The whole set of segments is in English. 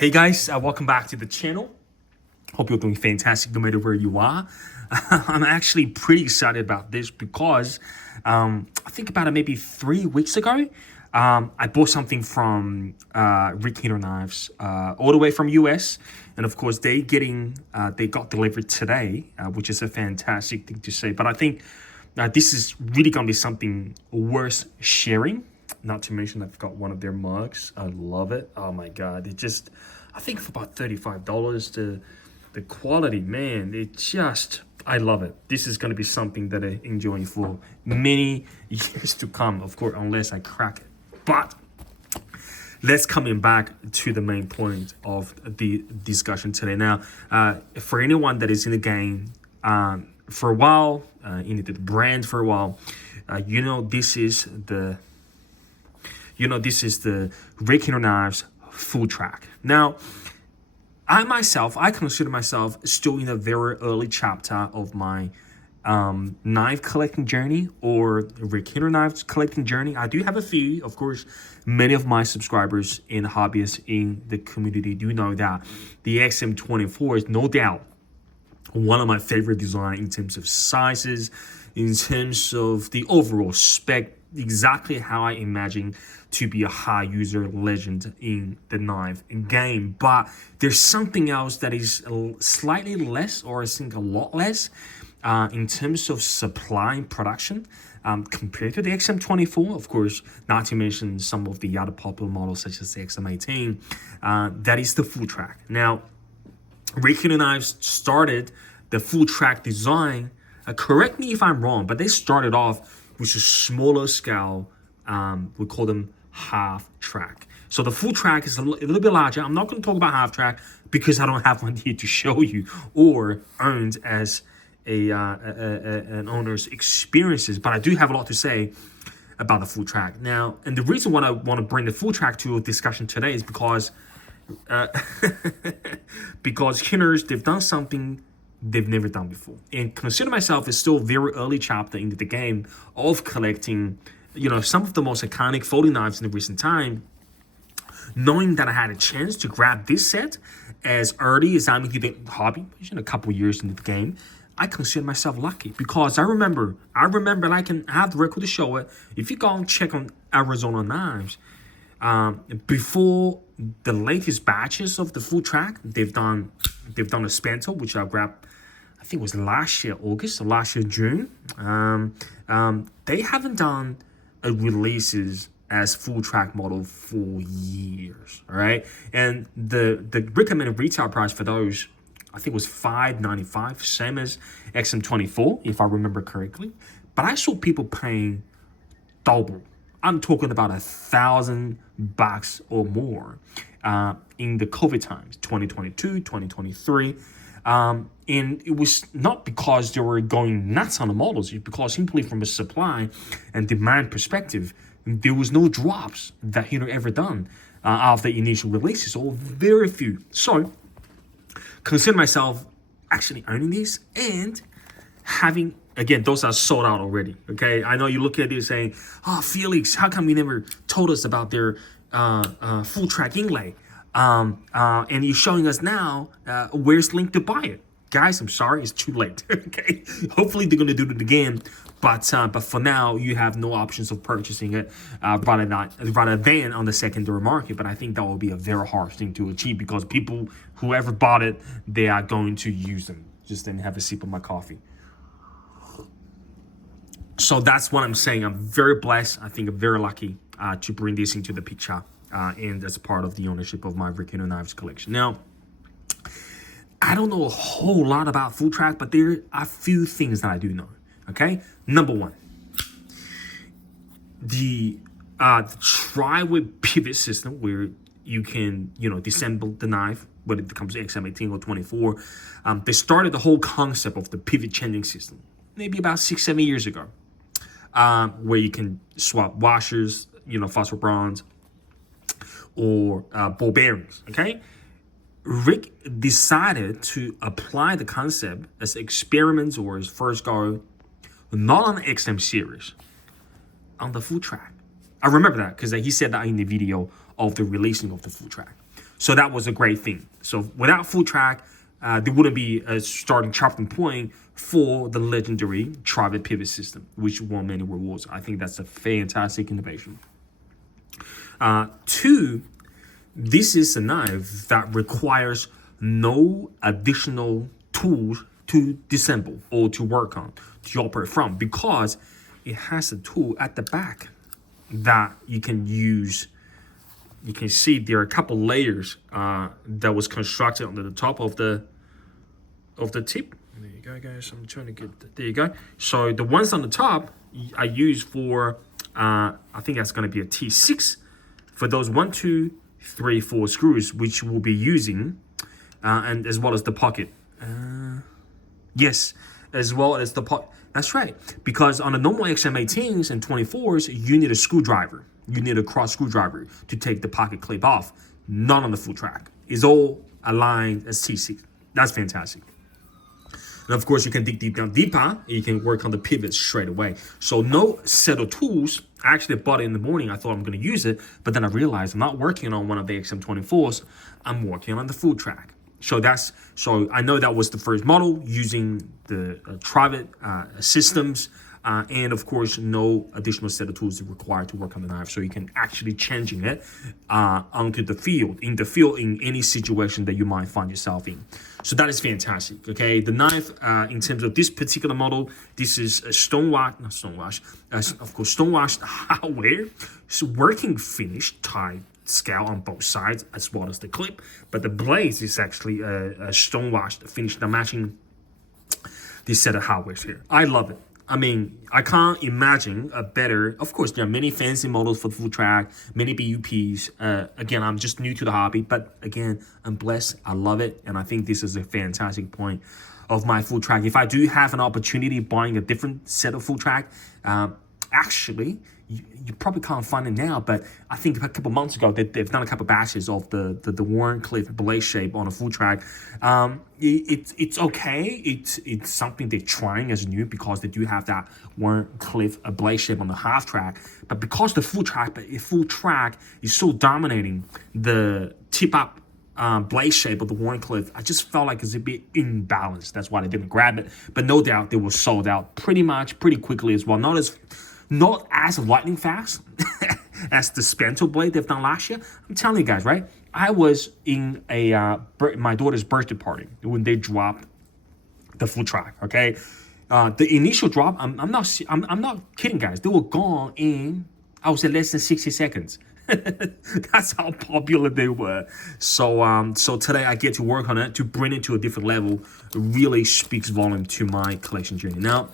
Hey guys, welcome back to the channel. Hope you're doing fantastic no matter where you are. I'm actually pretty excited about this because I think about it maybe 3 weeks ago, I bought something from Hinderer Knives all the way from US. And of course, they got delivered today, which is a fantastic thing to say. But I think this is really going to be something worth sharing. Not to mention, I've got one of their mugs. I love it. Oh my God. I think for about $35, the quality, man, I love it. This is going to be something that I enjoy for many years to come, of course, unless I crack it. But let's coming back to the main point of the discussion today. Now, for anyone that is in the game for a while, in the brand for a while, this is the Hinderer Knives full track. Now, I consider myself still in a very early chapter of my knife collecting journey or Hinderer knives collecting journey. I do have a few, of course. Many of my subscribers and hobbyists in the community do know that the XM24 is no doubt one of my favorite design in terms of sizes, in terms of the overall spec, exactly how I imagine to be a high user legend in the knife game. But there's something else that is slightly less, or I think a lot less, in terms of supply and production compared to the XM24. Of course, not to mention some of the other popular models such as the XM18. That is the full track. Now, Hinderer Knives started the full track design. Correct me if I'm wrong, but they started off with a smaller scale. We call them half track. So the full track is a little bit larger. I'm not going to talk about half track because I don't have one here to show you or owned as an owner's experiences. But I do have a lot to say about the full track. Now, and the reason why I want to bring the full track to a discussion today is because Hinderers, they've done something they've never done before. And consider myself is still a very early chapter into the game of collecting, some of the most iconic folding knives in the recent time. Knowing that I had a chance to grab this set as early as I'm into the hobby, a couple years into the game, I consider myself lucky because I remember, and I can have the record to show it. If you go and check on Arizona Knives, before the latest batches of the full track, they've done a Spanto, which I grabbed, I think it was last year August or last year June. They haven't done releases as full track model for years, all right? And the recommended retail price for those, I think, was $595, same as XM24, if I remember correctly. But I saw people paying double. I'm talking about $1,000 or more in the COVID times, 2022, 2023. And it was not because they were going nuts on the models, it's because simply from a supply and demand perspective, there was no drops that Hinderer ever done of the initial releases, or very few. So, consider myself actually owning these and having, again, those are sold out already, okay? I know you look at this saying, oh, Felix, how come you never told us about their full track inlay? And you're showing us now where's the link to buy it. Guys, I'm sorry, it's too late, okay? Hopefully they're gonna do it again, but for now, you have no options of purchasing it rather than on the secondary market. But I think that will be a very hard thing to achieve because people, whoever bought it, they are going to use them. Just then have a sip of my coffee. So that's what I'm saying. I'm very blessed. I think I'm very lucky to bring this into the picture and as part of the ownership of my Hinderer Knives collection. Now, I don't know a whole lot about full track, but there are a few things that I do know, okay? Number one, the tri-whip pivot system where you can, disassemble the knife, whether it comes to XM18 or 24. They started the whole concept of the pivot changing system maybe about 6-7 years ago, where you can swap washers, phosphor bronze, or ball bearings, okay? Rick decided to apply the concept as experiments or his first go, not on the XM series, on the full track. I remember that because he said that in the video of the releasing of the full track. So that was a great thing. So without full track, there wouldn't be a starting chopping point for the legendary Trivett pivot system, which won many rewards. I think that's a fantastic innovation. Two, this is a knife that requires no additional tools to disassemble or to work on, to operate from, because it has a tool at the back that you can use. You can see there are a couple layers that was constructed under the top of the tip. There you go, guys. I'm trying to get, there you go. So the ones on the top I use for, I think that's going to be a T6 for those 1, 2, 3, 4 screws, which we'll be using, and as well as the pocket. Yes, as well as the pocket. That's right, because on the normal XM18s and 24s, you need a screwdriver. You need a cross screwdriver to take the pocket clip off. Not on the full track. It's all aligned as T6. That's fantastic. And of course, you can dig deeper. And you can work on the pivots straight away. So no set of tools. I actually bought it in the morning. I thought I'm going to use it, but then I realized I'm not working on one of the XM24s. I'm working on the full track. So I know that was the first model using the Trivett systems, and of course no additional set of tools required to work on the knife. So you can actually changing it onto the field, in any situation that you might find yourself in. So that is fantastic. Okay, the knife in terms of this particular model, this is a stonewashed hardware, so working finish type scale on both sides as well as the clip, but the blades is actually a stone-washed finish that matching this set of hardware here. I love it. I mean, I can't imagine a better. Of course, there are many fancy models for the full track, many BUPs. Again, I'm just new to the hobby, but again, I'm blessed. I love it, and I think this is a fantastic point of my full track. If I do have an opportunity buying a different set of full track, actually, you probably can't find it now, but I think a couple months ago they've done a couple batches of the Warncliffe blade shape on a full track. It's okay. It's something they're trying as new, because they do have that Warncliffe blade shape on the half track. But because the full track is so dominating the tip up blade shape of the Warncliffe, I just felt like it's a bit imbalanced. That's why they didn't grab it. But no doubt they were sold out pretty quickly as well. Not as lightning fast as the Spanto blade they've done last year. I'm telling you guys, right? I was in my daughter's birthday party when they dropped the full track. Okay, the initial drop, I'm not kidding, guys. They were gone in, I would say, less than 60 seconds. That's how popular they were. So today I get to work on it to bring it to a different level. It really speaks volume to my collection journey. Now,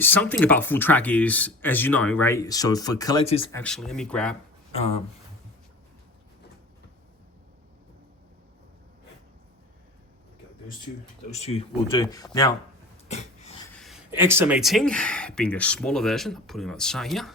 something about full track is, as you know, right? So for collectors, actually, let me grab. Those two will do. Now, XM18 being the smaller version, I'll put it on the side here.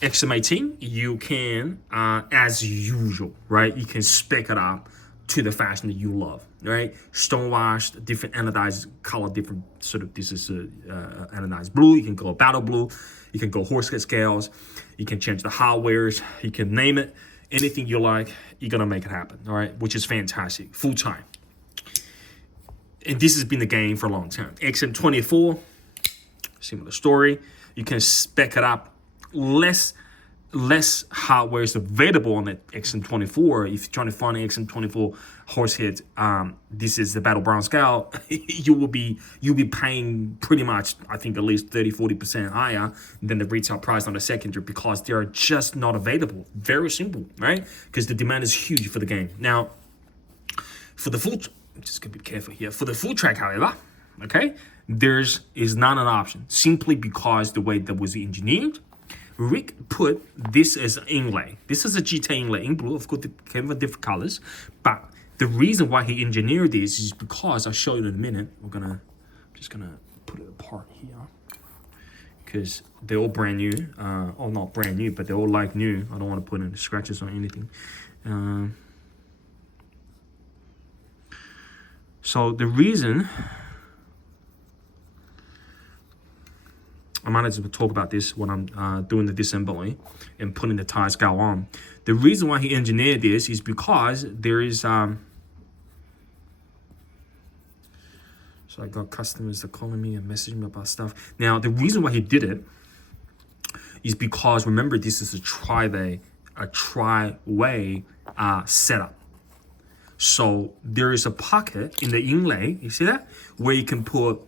XM18, you can, as usual, right? You can spec it up to the fashion that you love, right? Stonewashed, different anodized color, different sort of, this is anodized blue. You can go battle blue. You can go horsehead scales. You can change the hardwares. You can name it. Anything you like, you're going to make it happen, all right? Which is fantastic, full time. And this has been the game for a long time. XM24, similar story. You can spec it up. Less hardware is available on the XM24. If you're trying to find an XM24 horsehead, this is the Battle Brown scale. you'll be paying pretty much, I think, at least 30-40% higher than the retail price on the secondary, because they are just not available. Very simple, right? Because the demand is huge for the game. Now, for the full, I'm just gonna be careful here. For the full track, however, okay, there's not an option, simply because the way that was engineered. Rick put this as an inlay. This is a GT inlay in blue. Of course, it came with different colors. But the reason why he engineered this is because, I'll show you in a minute. I'm just gonna put it apart here, because they're all brand new. Oh, not brand new, but they're all like new. I don't want to put any scratches on anything. So the reason, I might as well talk about this when I'm doing the disassembly and putting the tire scale on. The reason why he engineered this is because there is so I got customers that calling me and messaging me about stuff. Now the reason why he did it is because, remember, this is a tri-way setup. So there is a pocket in the inlay, you see that, where you can put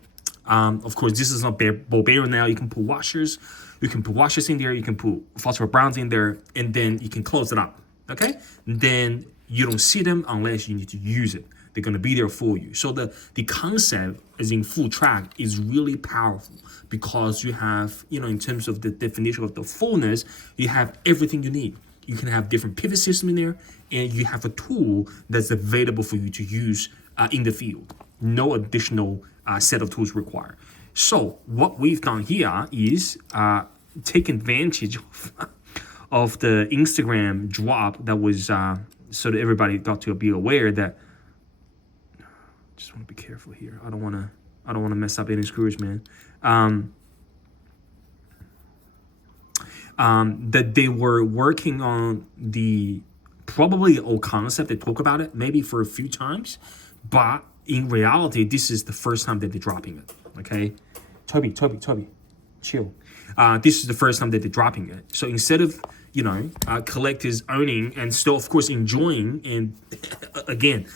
of course this is not ball bearing now. You can put washers, in there, you can put phosphor browns in there, and then you can close it up. Okay, and then you don't see them unless you need to use it. They're going to be there for you. So the concept as in full track is really powerful, because you have, in terms of the definition of the fullness, you have everything you need. You can have different pivot system in there, and you have a tool that's available for you to use in the field. No additional set of tools required. So what we've done here is take advantage of the Instagram drop that was so that everybody got to be aware that. Just want to be careful here. I don't want to mess up any screws, man. That they were working on probably the old concept. They talk about it maybe for a few times, but in reality, this is the first time that they're dropping it. Okay, Toby, chill. This is the first time that they're dropping it. So instead of collectors owning and still, of course, enjoying, and again,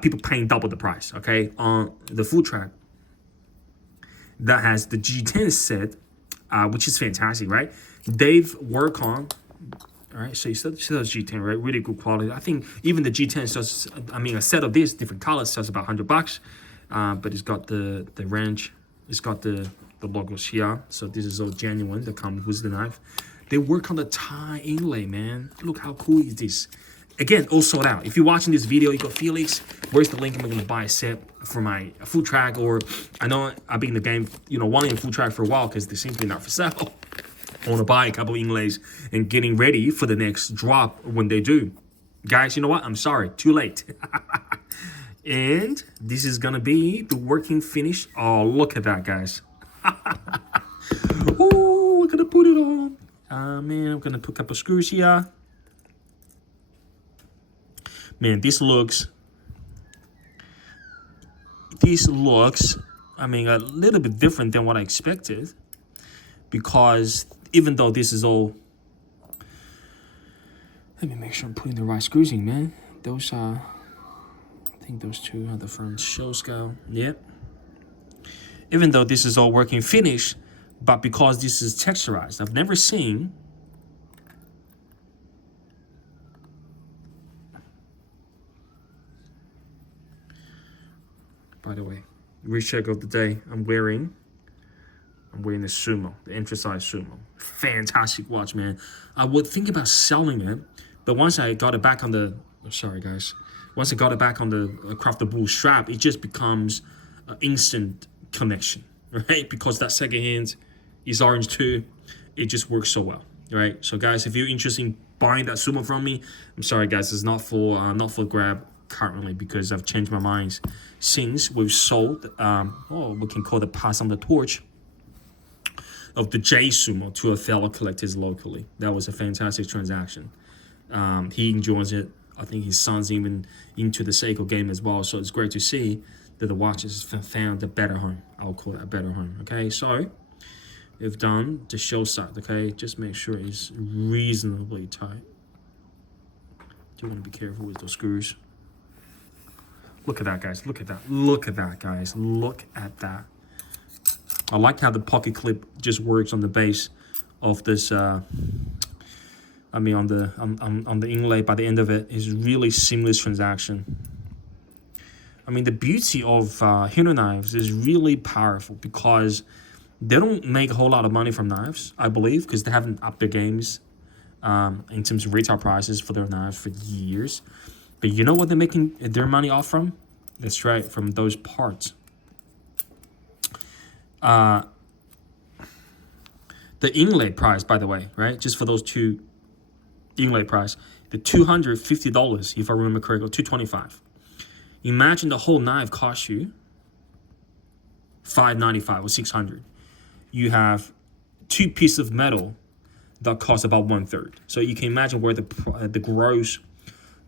people paying double the price. Okay, on the full track that has the G10 set, which is fantastic, right? They've worked on. All right, so you said G10, right? Really good quality. I think even the G10 starts. I mean, a set of these different colors starts about $100, but it's got the wrench. It's got the logos here. So this is all genuine. That comes with the knife. They work on the tie inlay, man. Look how cool is this. Again, all sold out. If you're watching this video, you got Felix. Where's the link? I'm going to buy a set for my full track. Or I know I've been in the game, wanting a full track for a while because they're simply not for sale. I want to buy a couple of inlays and getting ready for the next drop when they do. Guys, you know what? I'm sorry. Too late. And this is going to be the working finish. Oh, look at that, guys. Oh, we're going to put it on. Man, I'm going to put a couple of screws here. Man, this looks, I mean, a little bit different than what I expected. Because even though this is all, let me make sure I'm putting the right screws in, man. Those are, I think those two are the front show scale. Yep. Even though this is all working finish, but because this is texturized, I've never seen by the way, recheck of the day. I'm wearing the Sumo, the Intrasize Sumo. Fantastic watch, man. I would think about selling it, but once I got it back on the, sorry guys, once I got it back on the Craft the Bull strap, it just becomes an instant connection, right? Because that second hand is orange too. It just works so well, right? So guys, if you're interested in buying that Sumo from me, I'm sorry guys, it's not for grab currently, because I've changed my mind since we've sold, we can call it pass on the torch of the J Sumo to a fellow collectors locally. That was a fantastic transaction. He enjoys it. I think his son's even into the Seiko game as well. So it's great to see that the watch has found a better home. I'll call it a better home. Okay, so we've done the show side. Okay, just make sure it's reasonably tight. Do want to be careful with those screws. Look at that, guys. Look at that. Look at that, guys. Look at that. I like how the pocket clip just works on the base of this. I mean, on the inlay. By the end of it is really seamless transaction. I mean, the beauty of Hinderer knives is really powerful because they don't make a whole lot of money from knives, I believe, because they haven't upped their games in terms of retail prices for their knives for years. But you know what they're making their money off from? That's right, from those parts. The inlay price, by the way, right? Just for those two inlay price, the $250, if I remember correctly, $225. Imagine the whole knife costs you $595 or $600. You have two pieces of metal that costs about 1/3. So you can imagine where the gross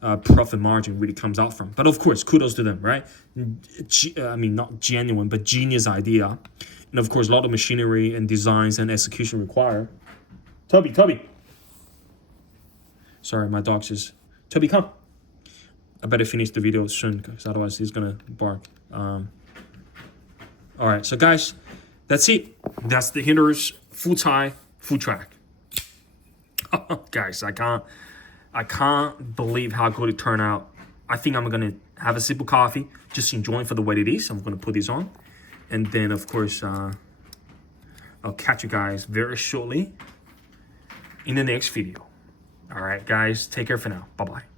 profit margin really comes out from. But of course, kudos to them, right? I mean, not genuine, but genius idea. And of course, a lot of machinery and designs and execution required. Toby. Sorry, my dog's just... Toby, come. I better finish the video soon, because otherwise he's going to bark. All right, so guys, that's it. That's the Hinderer's full Thai food track. Guys, I can't believe how good it turned out. I think I'm going to have a sip of coffee, just enjoying for the way it is. I'm going to put this on. And then, of course, I'll catch you guys very shortly in the next video. All right, guys, take care for now. Bye-bye.